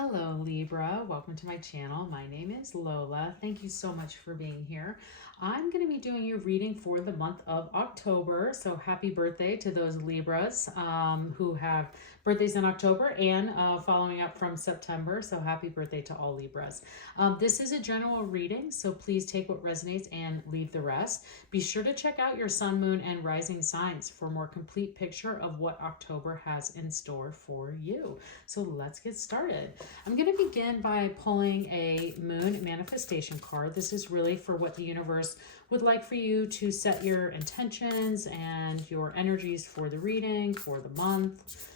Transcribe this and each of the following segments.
Hello Libra, welcome to my channel. My name is Lola. Thank you so much for being here. I'm going to be doing your reading for the month of October. So happy birthday to those Libras who have birthdays in October and following up from September. So happy birthday to all Libras. This is a general reading, so please take what resonates and leave the rest. Be sure to check out your sun, moon, and rising signs for a more complete picture of what October has in store for you. So let's get started. I'm going to begin by pulling a moon manifestation card. This is really for what the universe would like for you to set your intentions and your energies for the reading, for the month,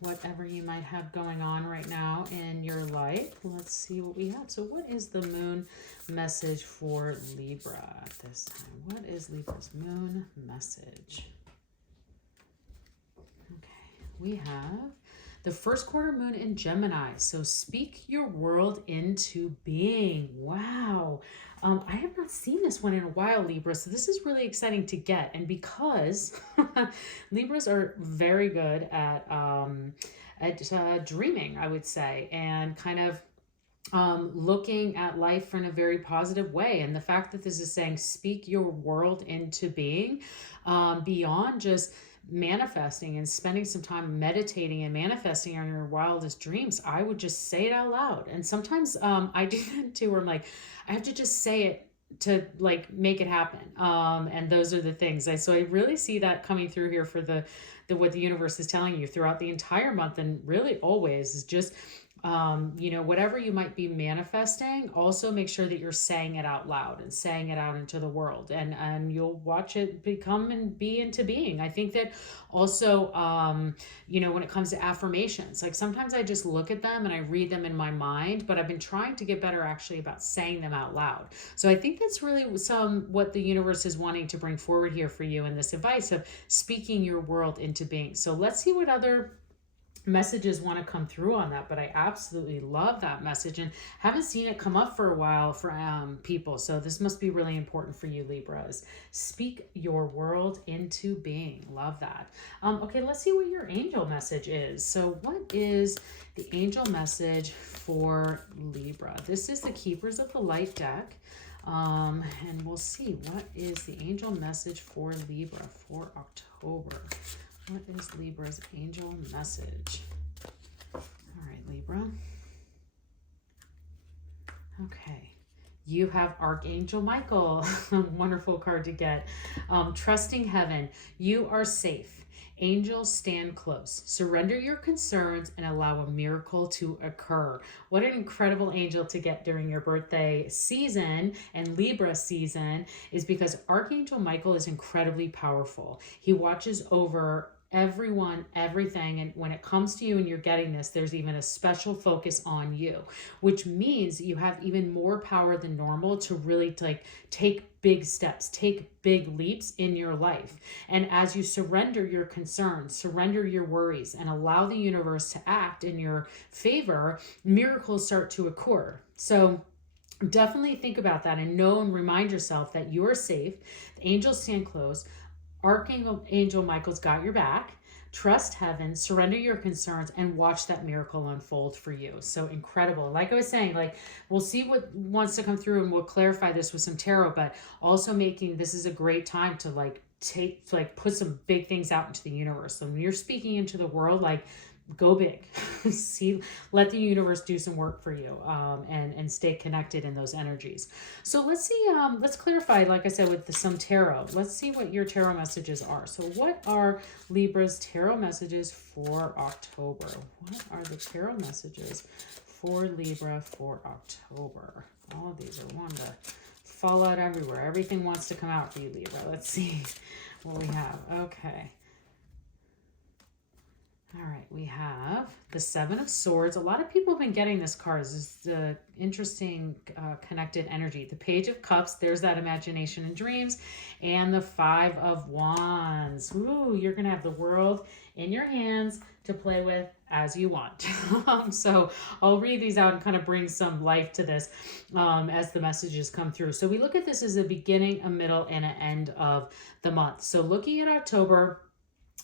whatever you might have going on right now in your life. Let's see what we have. So what is the moon message for Libra at this time? What is Libra's moon message? Okay, we have the first quarter moon in Gemini. So speak your world into being. Wow. I have not seen this one in a while, Libra. So this is really exciting to get. And because Libras are very good at dreaming, I would say, and kind of looking at life in a very positive way. And the fact that this is saying speak your world into being, beyond just manifesting and spending some time meditating and manifesting on your wildest dreams, I would just say it out loud. And sometimes I do that too, where I'm like, I have to just say it to like make it happen. And those are the things. So I really see that coming through here for the what the universe is telling you throughout the entire month, and really always is just whatever you might be manifesting, also make sure that you're saying it out loud and saying it out into the world, and you'll watch it become and be into being. I think that also, when it comes to affirmations, like sometimes I just look at them and I read them in my mind, but I've been trying to get better actually about saying them out loud. So I think that's really what the universe is wanting to bring forward here for you in this advice of speaking your world into being. So let's see what other messages want to come through on that, but I absolutely love that message and haven't seen it come up for a while for people. So this must be really important for you, Libras. Speak your world into being. Love that. Okay, let's see what your angel message is. So what is the angel message for Libra? This is the Keepers of the Light deck. And we'll see what is the angel message for Libra for October. What is Libra's angel message? All right, Libra. Okay. You have Archangel Michael. Wonderful card to get. Trusting heaven. You are safe. Angels stand close. Surrender your concerns and allow a miracle to occur. What an incredible angel to get during your birthday season and Libra season, is because Archangel Michael is incredibly powerful. He watches over everyone, everything, and when it comes to you and you're getting this, there's even a special focus on you, which means you have even more power than normal to really take big steps, take big leaps in your life. And as you surrender your concerns, surrender your worries, and allow the universe to act in your favor, miracles start to occur. So definitely think about that and know and remind yourself that you are safe. The angels stand close. Archangel Michael's got your back. Trust heaven, surrender your concerns, and watch that miracle unfold for you. So incredible. Like I was saying, we'll see what wants to come through, and we'll clarify this with some tarot, but also making this is a great time to put some big things out into the universe. So when you're speaking into the world, go big. Let the universe do some work for you, and stay connected in those energies. So let's see, let's clarify, like I said, with some tarot. Let's see what your tarot messages are. So what are Libra's tarot messages for October? What are the tarot messages for Libra for October? All of these are one to fall out everywhere. Everything wants to come out for you, Libra. Let's see what we have. Okay. All right, we have the Seven of Swords. A lot of people have been getting this card. This is the interesting connected energy. The Page of Cups, there's that imagination and dreams. And the Five of Wands. Ooh, you're going to have the world in your hands to play with as you want. So I'll read these out and kind of bring some life to this as the messages come through. So we look at this as a beginning, a middle, and an end of the month. So looking at October,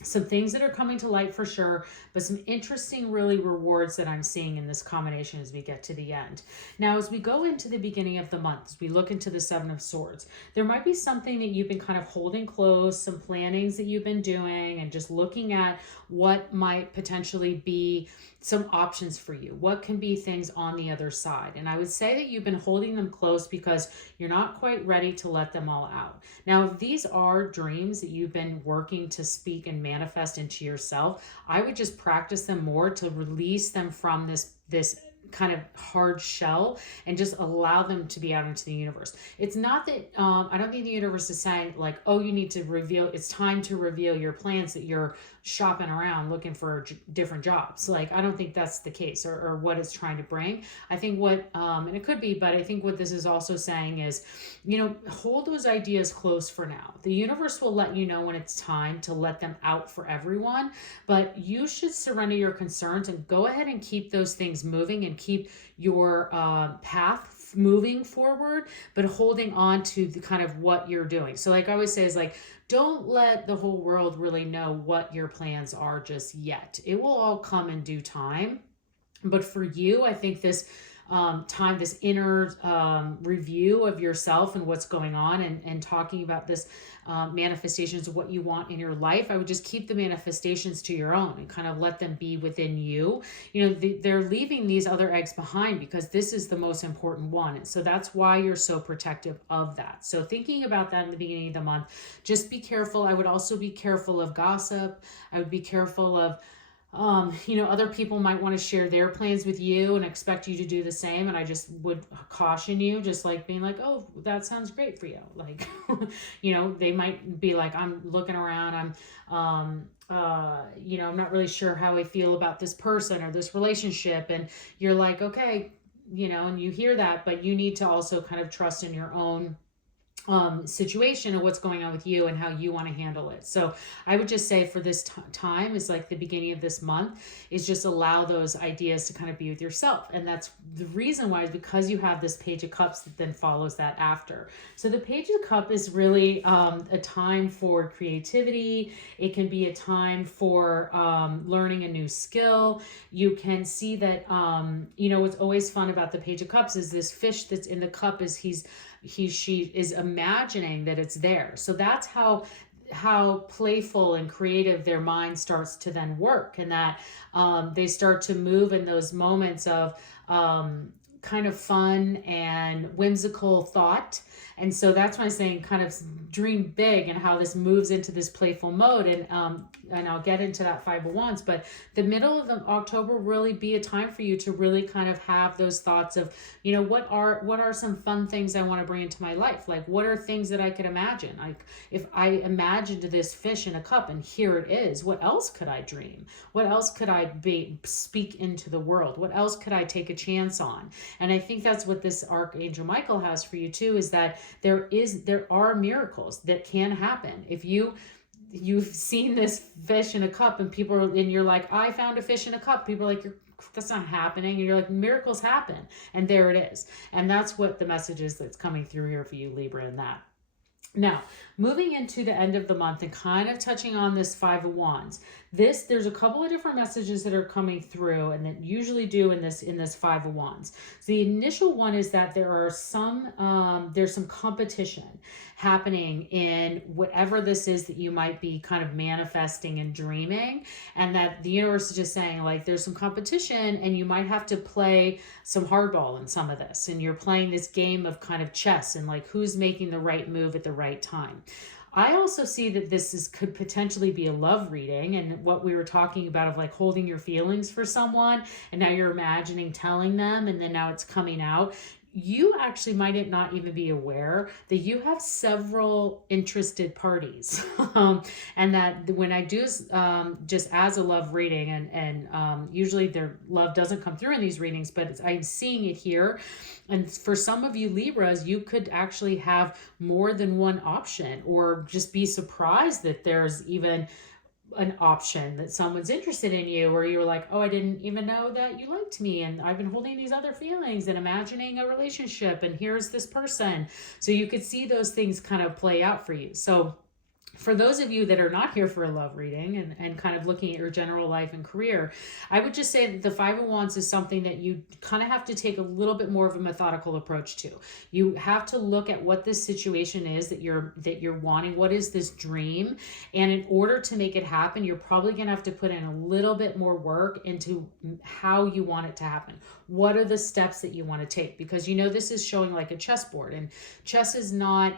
some things that are coming to light for sure, but some interesting, really rewards that I'm seeing in this combination as we get to the end. Now, as we go into the beginning of the month, as we look into the Seven of Swords, there might be something that you've been kind of holding close, some plannings that you've been doing, and just looking at what might potentially be some options for you. What can be things on the other side? And I would say that you've been holding them close because you're not quite ready to let them all out. Now, if these are dreams that you've been working to speak and manifest into yourself, I would just practice them more to release them from this kind of hard shell and just allow them to be out into the universe. It's not that I don't think the universe is saying like, oh, you need to reveal, it's time to reveal your plans, that you're shopping around looking for different jobs. Like, I don't think that's the case, or what it's trying to bring. I think what and it could be, but I think what this is also saying is, hold those ideas close for now. The universe will let you know when it's time to let them out for everyone, but you should surrender your concerns and go ahead and keep those things moving and keep your path moving forward, but holding on to the kind of what you're doing. So like I always say is like, don't let the whole world really know what your plans are just yet. It will all come in due time. But for you, I think this time, this inner review of yourself and what's going on, and talking about this manifestations of what you want in your life, I would just keep the manifestations to your own and kind of let them be within you. They're leaving these other eggs behind because this is the most important one. And so that's why you're so protective of that. So thinking about that in the beginning of the month, just be careful. I would also be careful of gossip. I would be careful of other people might want to share their plans with you and expect you to do the same. And I just would caution you, just like being like, oh, that sounds great for you. Like, they might be like, I'm looking around. I'm not really sure how I feel about this person or this relationship. And you're like, okay, and you hear that, but you need to also kind of trust in your own situation and what's going on with you and how you want to handle it. So I would just say for this time is like the beginning of this month is just allow those ideas to kind of be with yourself. And that's the reason why, is because you have this Page of Cups that then follows that after. So the Page of Cup is really a time for creativity. It can be a time for learning a new skill. You can see that, what's always fun about the Page of Cups is this fish that's in the cup is she is imagining that it's there. So that's how playful and creative their mind starts to then work, and that they start to move in those moments of kind of fun and whimsical thought. And so that's why I'm saying kind of dream big, and how this moves into this playful mode. And I'll get into that 5 of Wands, but the middle of October really be a time for you to really kind of have those thoughts of, what are some fun things I want to bring into my life? Like, what are things that I could imagine? Like, if I imagined this fish in a cup and here it is, what else could I dream? What else could I speak into the world? What else could I take a chance on? And I think that's what this Archangel Michael has for you too, is that there are miracles that can happen. If you've seen this fish in a cup and you're like, I found a fish in a cup. People are like, that's not happening. And you're like, miracles happen. And there it is. And that's what the message is that's coming through here for you, Libra, in that. Now, moving into the end of the month and kind of touching on this 5 of Wands, there's a couple of different messages that are coming through, and that usually do in this 5 of Wands. So the initial one is that there's some competition happening in whatever this is that you might be kind of manifesting and dreaming, and that the universe is just saying, like, there's some competition and you might have to play some hardball in some of this, and you're playing this game of kind of chess, and like, who's making the right move at the right time. I also see that could potentially be a love reading, and what we were talking about of like holding your feelings for someone, and now you're imagining telling them, and then now it's coming out. You actually might not even be aware that you have several interested parties. And that when I do just as a love reading, and usually their love doesn't come through in these readings, but I'm seeing it here. And for some of you Libras, you could actually have more than one option, or just be surprised that there's even an option that someone's interested in you, or you're like, oh, I didn't even know that you liked me, and I've been holding these other feelings and imagining a relationship, and here's this person. So you could see those things kind of play out for you. So For those of you that are not here for a love reading and kind of looking at your general life and career, I would just say that the Five of Wands is something that you kind of have to take a little bit more of a methodical approach to. You have to look at what this situation is that you're wanting. What is this dream? And in order to make it happen, you're probably going to have to put in a little bit more work into how you want it to happen. What are the steps that you want to take? Because this is showing like a chessboard, and chess is not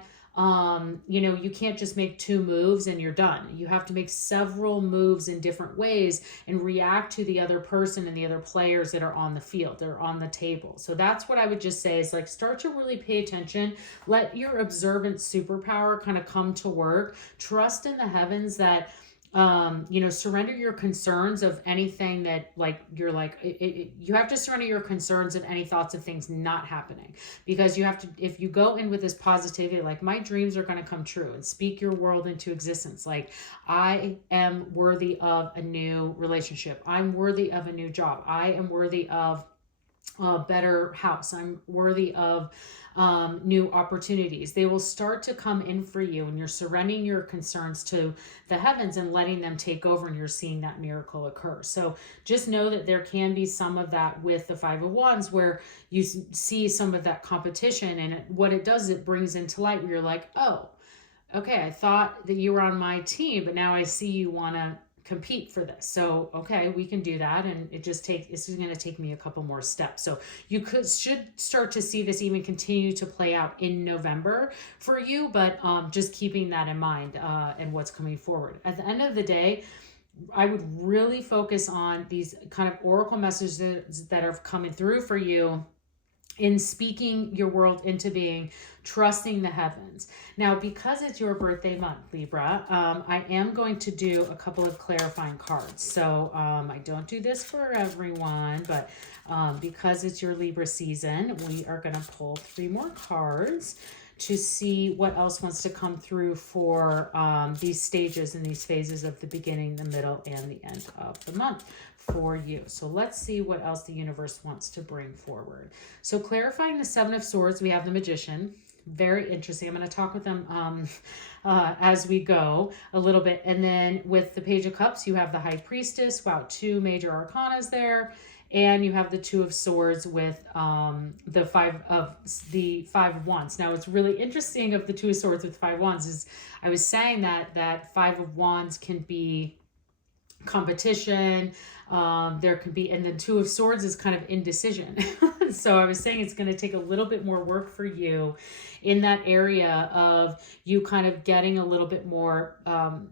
you can't just make 2 moves and you're done. You have to make several moves in different ways and react to the other person and the other players that are on the field, they're on the table. So that's what I would just say is like, start to really pay attention. Let your observant superpower kind of come to work. Trust in the heavens that surrender your concerns of anything that you have to surrender your concerns of any thoughts of things not happening, because you have to, if you go in with this positivity, like my dreams are going to come true, and speak your world into existence. Like, I am worthy of a new relationship. I'm worthy of a new job. I am worthy of a better house. I'm worthy of new opportunities. They will start to come in for you, and you're surrendering your concerns to the heavens and letting them take over, and you're seeing that miracle occur. So just know that there can be some of that with the Five of Wands, where you see some of that competition, and what it does, it brings into light where you're like, oh, okay, I thought that you were on my team, but now I see you want to compete for this. So, okay, we can do that. And this is going to take me a couple more steps. So you should start to see this even continue to play out in November for you, but just keeping that in mind and what's coming forward. At the end of the day, I would really focus on these kind of oracle messages that are coming through for you in speaking your world into being, trusting the heavens. Now, because it's your birthday month, Libra, I am going to do a couple of clarifying cards. So I don't do this for everyone, but because it's your Libra season, we are going to pull 3 more cards to see what else wants to come through for these stages and these phases of the beginning, the middle, and the end of the month for you. So let's see what else the universe wants to bring forward. So clarifying the Seven of Swords, we have the Magician. Very interesting. I'm going to talk with them as we go a little bit. And then with the Page of Cups, you have the High Priestess. Wow, 2 major arcanas there. And you have the Two of Swords with the Five of Wands. Now, what's really interesting of the Two of Swords with 5 of Wands is I was saying that 5 of Wands can be competition. There could be, and the Two of Swords is kind of indecision. So I was saying it's going to take a little bit more work for you in that area of you kind of getting a little bit more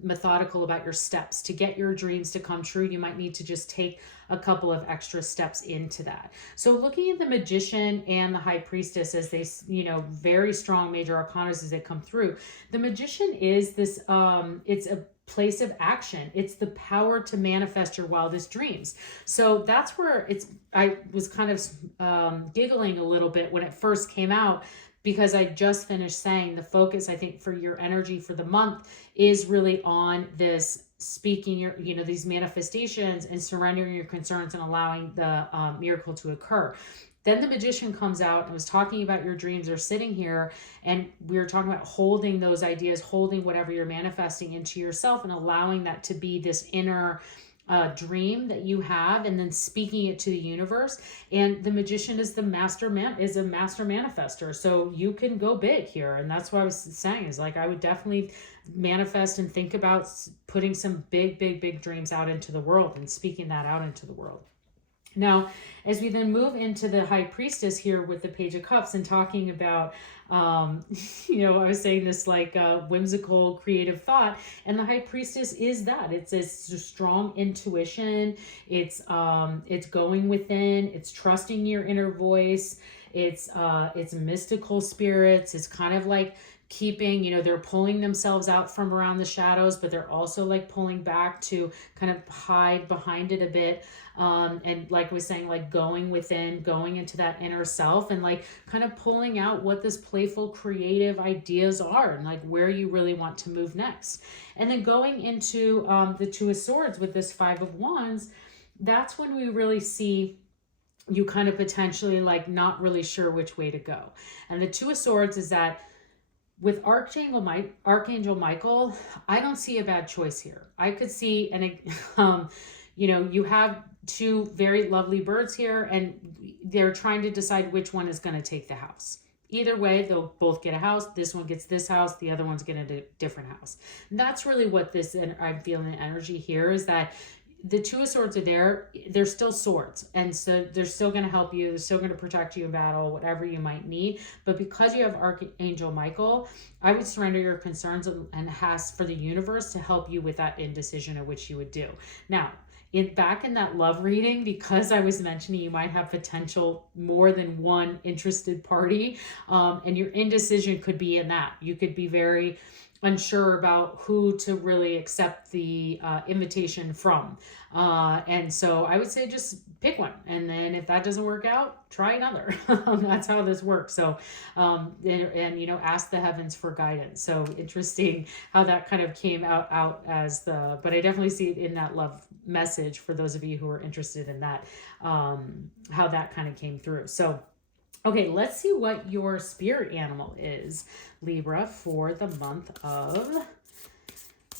methodical about your steps to get your dreams to come true. You might need to just take a couple of extra steps into that. So looking at the Magician and the High Priestess as they, very strong major arcanas as they come through, the Magician is this, it's a place of action. It's the power to manifest your wildest dreams. So that's where I was kind of giggling a little bit when it first came out, because I just finished saying the focus, I think, for your energy for the month is really on this speaking your, these manifestations and surrendering your concerns and allowing the miracle to occur. Then the Magician comes out and was talking about your dreams are sitting here, and we were talking about holding those ideas, holding whatever you're manifesting into yourself and allowing that to be this inner dream that you have, and then speaking it to the universe. And the Magician is a master manifester. So you can go big here. And that's what I was saying is like, I would definitely manifest and think about putting some big dreams out into the world and speaking that out into the world. Now, as we then move into the High Priestess here with the Page of Cups and talking about, I was saying this like whimsical, creative thought, and the High Priestess is that. It's a strong intuition. It's going within. It's trusting your inner voice. It's mystical spirits. It's kind of like keeping, they're pulling themselves out from around the shadows, but they're also like pulling back to kind of hide behind it a bit. And like I was saying, like going within, going into that inner self and like kind of pulling out what this playful, creative ideas are and like where you really want to move next. And then going into the Two of Swords with this 5 of Wands, that's when we really see you kind of potentially like not really sure which way to go. And the Two of Swords is that with Archangel Michael, I don't see a bad choice here. I could see, you have two very lovely birds here, and they're trying to decide which one is going to take the house. Either way, they'll both get a house. This one gets this house. The other one's getting a different house. And that's really what this, and I'm feeling the energy here is that the Two of Swords are there. They're still swords. And so they're still going to help you. They're still going to protect you in battle, whatever you might need. But because you have Archangel Michael, I would surrender your concerns and ask for the universe to help you with that indecision of which you would do. Now, back in that love reading, because I was mentioning you might have potential more than one interested party, and your indecision could be in that. You could be very unsure about who to really accept the invitation from. And so I would say just pick one. And then if that doesn't work out, try another. That's how this works. So, ask the heavens for guidance. So interesting how that kind of came out as but I definitely see it in that love message for those of you who are interested in that, how that kind of came through. So, okay, let's see what your spirit animal is, Libra, for the month of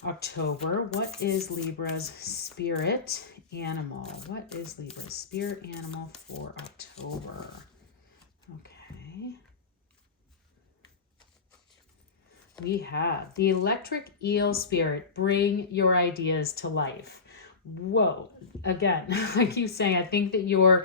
October. What is Libra's spirit animal? What is Libra's spirit animal for October? Okay. We have the electric eel spirit. Bring your ideas to life. Whoa, again, I keep saying, I think that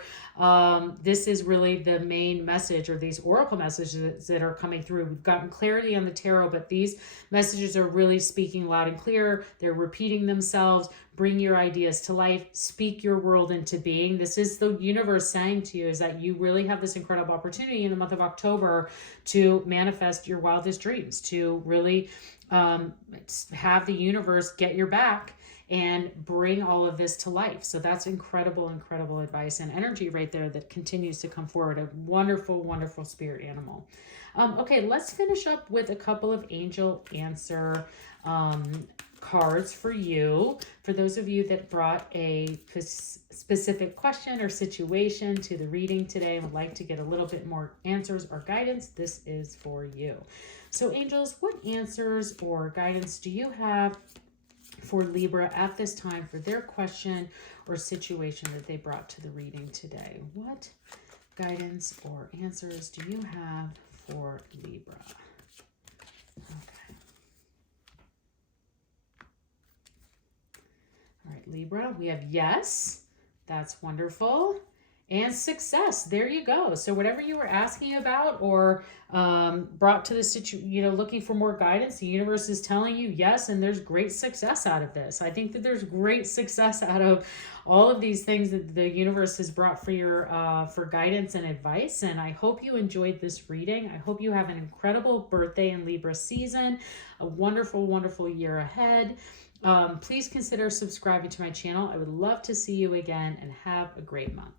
this is really the main message, or these oracle messages that are coming through. We've gotten clarity on the tarot, but these messages are really speaking loud and clear. They're repeating themselves. Bring your ideas to life. Speak your world into being. This is the universe saying to you is that you really have this incredible opportunity in the month of October to manifest your wildest dreams, to really have the universe get your back and bring all of this to life. So that's incredible, incredible advice and energy right there that continues to come forward. A wonderful, wonderful spirit animal. Okay, let's finish up with a couple of angel answer cards for you. For those of you that brought a specific question or situation to the reading today and would like to get a little bit more answers or guidance, this is for you. So angels, what answers or guidance do you have for Libra at this time for their question or situation that they brought to the reading today? What guidance or answers do you have for Libra? Okay. All right, Libra, we have yes. That's wonderful. And success. There you go. So whatever you were asking about or brought to the situation, looking for more guidance, the universe is telling you yes, and there's great success out of this. I think that there's great success out of all of these things that the universe has brought for your for guidance and advice. And I hope you enjoyed this reading. I hope you have an incredible birthday in Libra season, a wonderful, wonderful year ahead. Please consider subscribing to my channel. I would love to see you again, and have a great month.